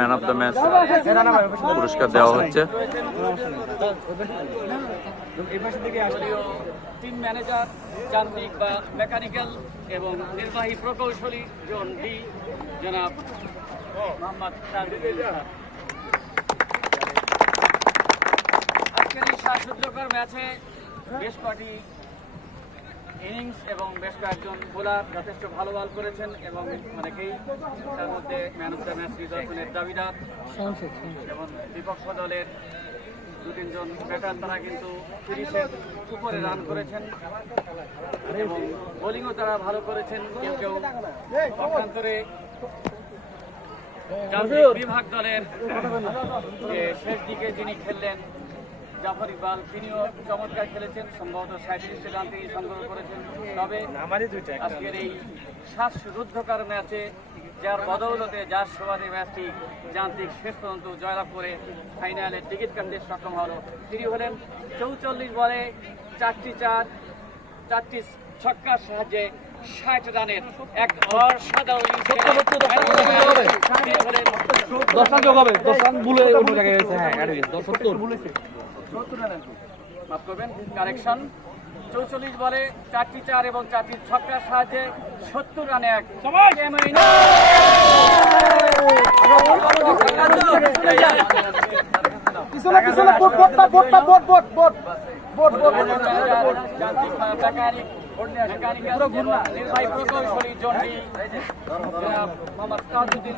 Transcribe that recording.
Man of the match পুরস্কার দেওয়া হচ্ছে। টিম ম্যানেজার, যান্ত্রিক বা মেকানিক্যাল এবং নির্বাহী প্রকৌশলী জোন ডি জনাব মোহাম্মদ তাজউদ্দিন। আজকের এই শ্বাসরুদ্ধকর ম্যাচে বেশ কটি ইনিংস এবং বেশ কয়েকজন বোলার যথেষ্ট ভালো বল করেছেন এবং অনেকেই তার মধ্যে ম্যান অফ দ্য ম্যাচ নির্বাচনের দাবিদার এবং বিপক্ষ দলের 2-3 ব্যাটার তারা কিন্তু 30-এর উপরে রান করেছেন এবং বোলিংও তারা ভালো করেছেন। কেউ কেউ পক্ষান্তরে বিভাগ দলের যে শেষ দিকে যিনি খেললেন জাফর ইকবাল, তিনিও চমৎকার খেলেছেন, সম্ভবত 37 রান তিনি সংগ্রহ করেছেন। তবে আজকের এই শ্বাসরুদ্ধকর ম্যাচে যার বদৌলতে যার সুবাদে ম্যাচটি যান্ত্রিক শেষ পর্যন্ত জয়লাভ করে ফাইনালে টিকিট কাটতে সক্ষম হলো, তিনি হলেন 44 বলে 4টি চার, 4টি ছক্কার সাহায্যে 60 রানের এক অসাধারণ মাফ করবেন, কারেকশন, 44 বলে 4টি চার এবং 4টি ছক্কার সাহায্যে 70 রানে এক নির্বাহী প্রকৌশলী জন্ডি মোহাম্মদ তাজউদ্দিন।